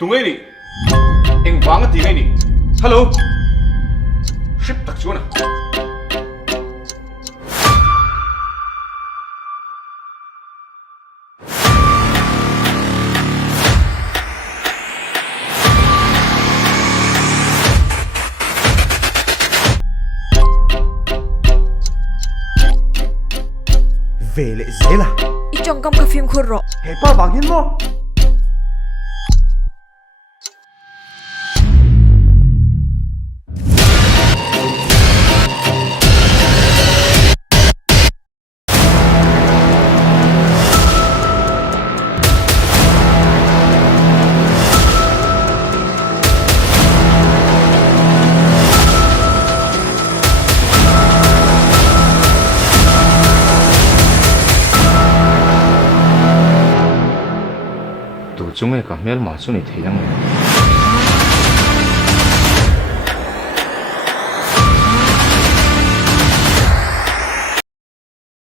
동해니, eng 왕은 디해니. Hello. Ship 딱 지원아. Về lại dễ là I trong cái phim khổ rõ Hãy ba bằng hin mo 도중에 가면 마순이 대장네.